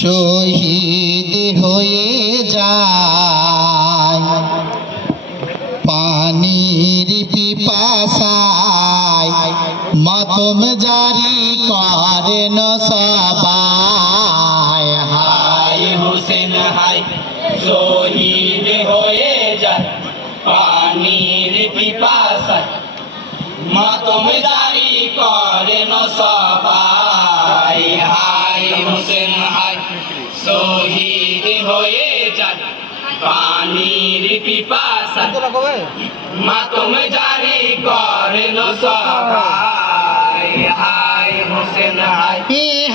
শহীদ হয়ে যায় পানির পিপাসায়, মাতম জারি করেন সবাই। হায় হোসেন হায় শহীদ হয়ে যায় পানির পিপাসায়, মাতম জারি করেন সবাই। হায় হোসেন হায় শহীদ হয়ে যায় পানির পিপাসায়, মাতম জারি করেন সবাই। হায় হোসেন হায়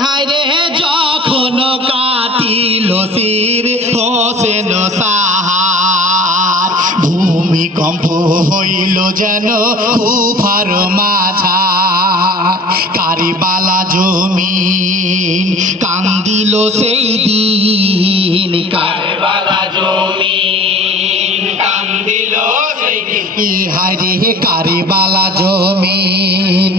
হায় রে যখন কাটিল শির হোসেন সাহার, ভূমিকম্প হইল যেন কুফার মাঝার। কারবালা জমিন কান্দিল সেই দিন, কারবালা জমিন কান্দিল সেই দিন। হায় রে কারবালা জমিন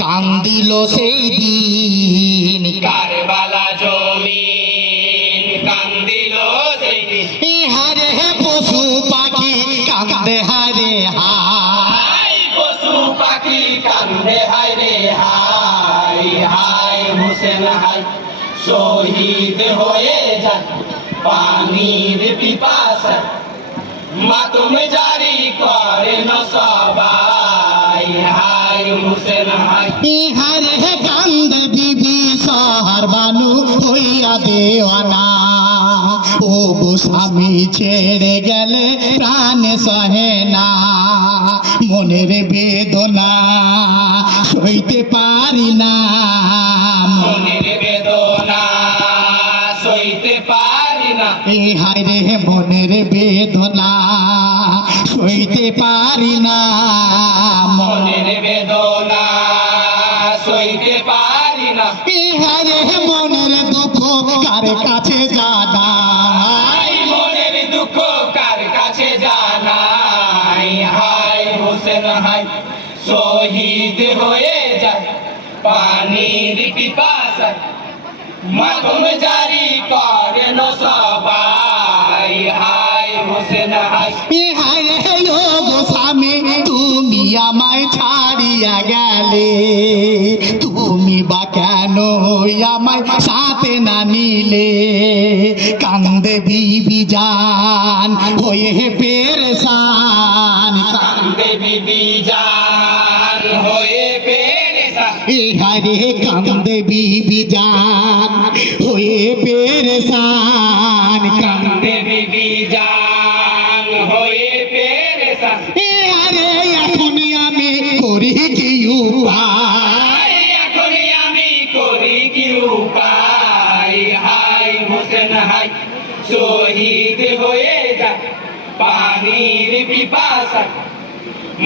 কান্দিল সেই দিন, কারবালা জমিন কান্দিল সেই দিন। হারে পশু পাখি কান্দে হারে হায় পশু পাখি কান্দে হায় রে হায়। হায় হোসেন হায় শহীদ হয়ে যায় পানির পিপাসায়, মাতম জারি করেন সবাই। হায় হোসেন হায় হারে কান্দে বিবি শহর বানু হইয়া দেওয়ানা, ও স্বামী ছেড়ে গেলে প্রাণ সহে না। মনের বেদনা সইতে পারি না, মনের বেদনা সইতে পারি না। হায় রে মনের বেদনা সইতে পারি না, মনের বেদনা সইতে পারি না। হায় রে মনের দুঃখ কার কাছে জানাই, মনের দুঃখ কার কাছে জানাই। হায় হোসেন হায় শহীদ হয়ে যায় পানির পিপাসায়, মাতম জারি করেন সবাই। হায় হোসেন হায় হায় রে গো স্বামী তুমি আমায় ছাড়িয়া গেলে, তুমি বা কেন আমায় সাথে না নিলে। কান্দে বিবি জান হয়ে পেরেশান, কান্দে বিবি জান হয়ে পেরেশান। হায় রে কান্দে বিবি জান হয়ে পেরেশান, কান্দে বিবি জান হয়ে পেরেশান। আরে এখন আমি করি কি উপায়, এখনই আমি করি কি উপায়। হায় হোসেন হায় শহীদ হয়ে যায় পানির পিপাসায়,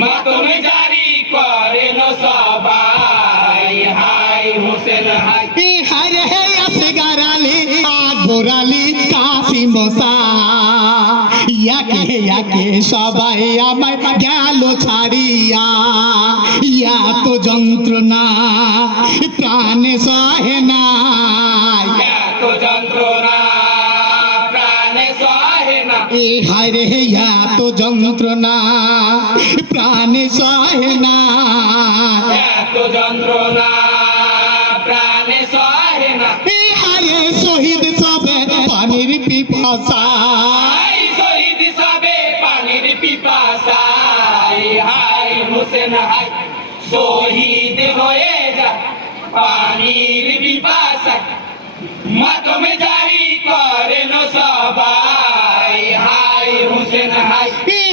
মাতম জারি করেন সবাই। হায় হোসেন হায় হায় রে আসগার আলী আকবর আলী কাসিম শাহ, ইয়াকে ইয়াকে সবাই আমায় গেল ছাড়িয়া। ইয়া তো যন্ত্রণা প্রাণে সহে না, এত যন্ত্রণা প্রাণে সহে না। হায় রে ইয়া তো যন্ত্রণা প্রাণে সহে না, এত যন্ত্রণা প্রাণে সহে না। হায় শহীদ সবে পানির পিপাসায়, শহীদ সবে পানির পিপাসায়। হায় হোসেন হায় শহীদ হয়ে যায় পানির পিপাসায়, মাতম জারি করেন সবাই। হায় হোসেন হায়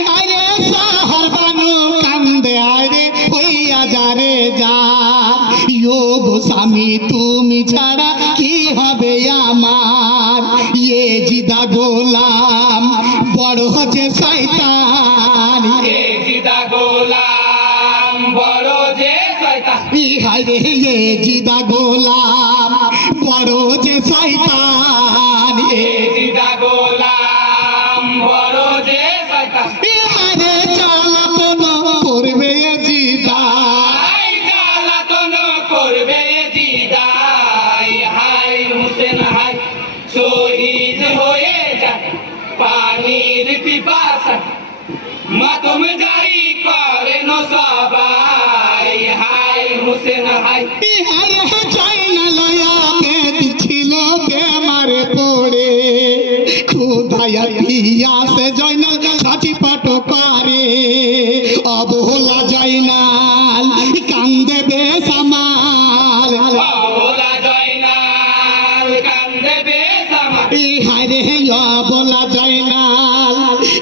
হায় শহর বানু কান্দে হায় হইয়া যারে যা। ইয়ো গো স্বামী তুমি ছাড়া কি হবে আমার, ইয়ে জিদা গোলাম বড় হচ্ছে শয়তান। এ জিদা গোলাম বড় যে শয়তান। হায় রে ইয়ে জিদা গোলাম বড় যে শয়তান, এ জিদা গোলাম বড় যে শয়তান। হায় চালাতন করবে জিদা, জ্বালাতন করবে জিদাই। হায় হোসেন হায় শহীদ হয়ে যায় পানির পিপাসা মাতম জারি করেন সবাই হাই হোসেন হাই ইহারে চাইনা লয়া পেট ছিল বেমারে পড়ে ক্ষুধায় পিয়াসে জয়নাল ছাটিপাট করে অবহেলা জয়নাল কান্দে বেসামাল বাবলা জয়নাল কান্দে বেসামাল ইহারে অবলা জয়নাল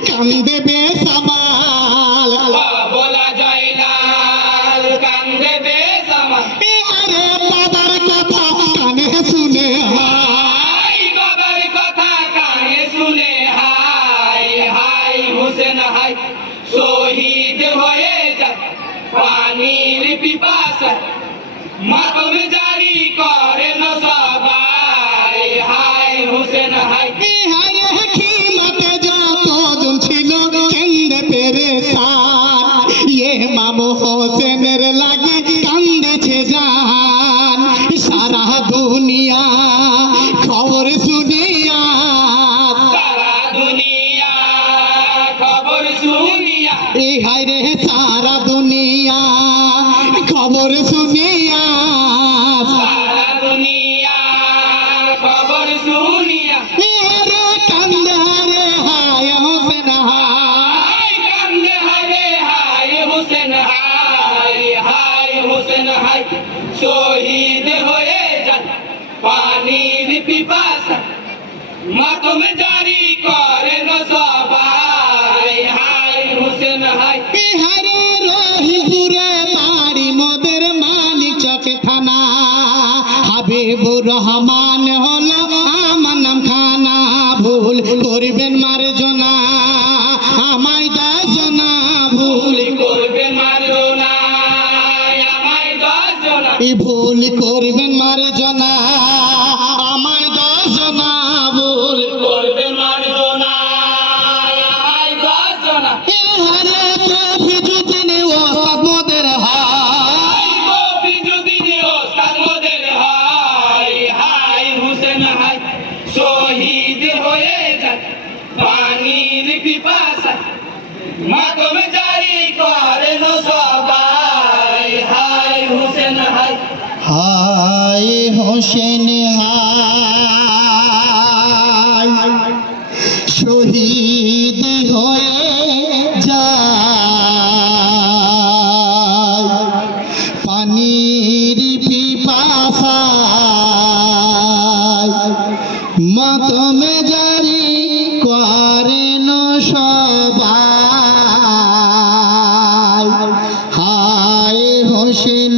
কান্দে বেসামাল বাবলা জয়নাল কান্দে বেসামাল ইহারে বাবার কথা কানে শুনে হাই বাবার কথা কানে শুনে হাই হাই হোসেন হাই শহীদ হয়ে যায় পানির পিপাসা মাতম জারি করেন সবাই হাই হোসেন হাই ইহারে খিমাতে যতজন ছিল কেন্দে পেরেশান মামু হোসেনের লাগে কান্দেছে জান সারা দুনিয়া খবর শুনিয়া সারা দুনিয়া খবর শুনিয়া ইহারে সারা দুনিয়া খবর শুনিয়া সারা দুনিয়া খবর শুনিয়া ইহারে কান্দে রে হায় হোসেন হাই কান্দে হায় হাই হোসেন হাই হাই হোসেন হাই শহীদ হয়ে যায় পানির পিপাসা মাতম জারি করেন সবাই হাই হোসেন হাই ইহারে রহিপুরে বাড়ি মোদের মানিক চকে থানা হাবিবুর রহমান হলো আমার নাম খানা ভুল করবেন মার্জনা আমায় দশনা ভুল ভুল করবে মারো না আমায় 10 জনা ভুল করবেন মার্জনা আমায় দশনা ভুল করবে মারো না আমায় 10 জনা ইহারে তৌফিজুদ্দিন ওস্তাদ মোদের হাই তৌফিজুদ্দিন ওস্তাদ মোদের হাই হাই হোসেন হাই শহীদ হয়ে যায় পানির পিপাসা মাতম জারি করেন সবাই হাই হোসেন হাই হায় হোসেন হায় শহীদ হয়ে যায় পানির পিপাসায় মাতমে জারি করেন সবাই হায় হোসেন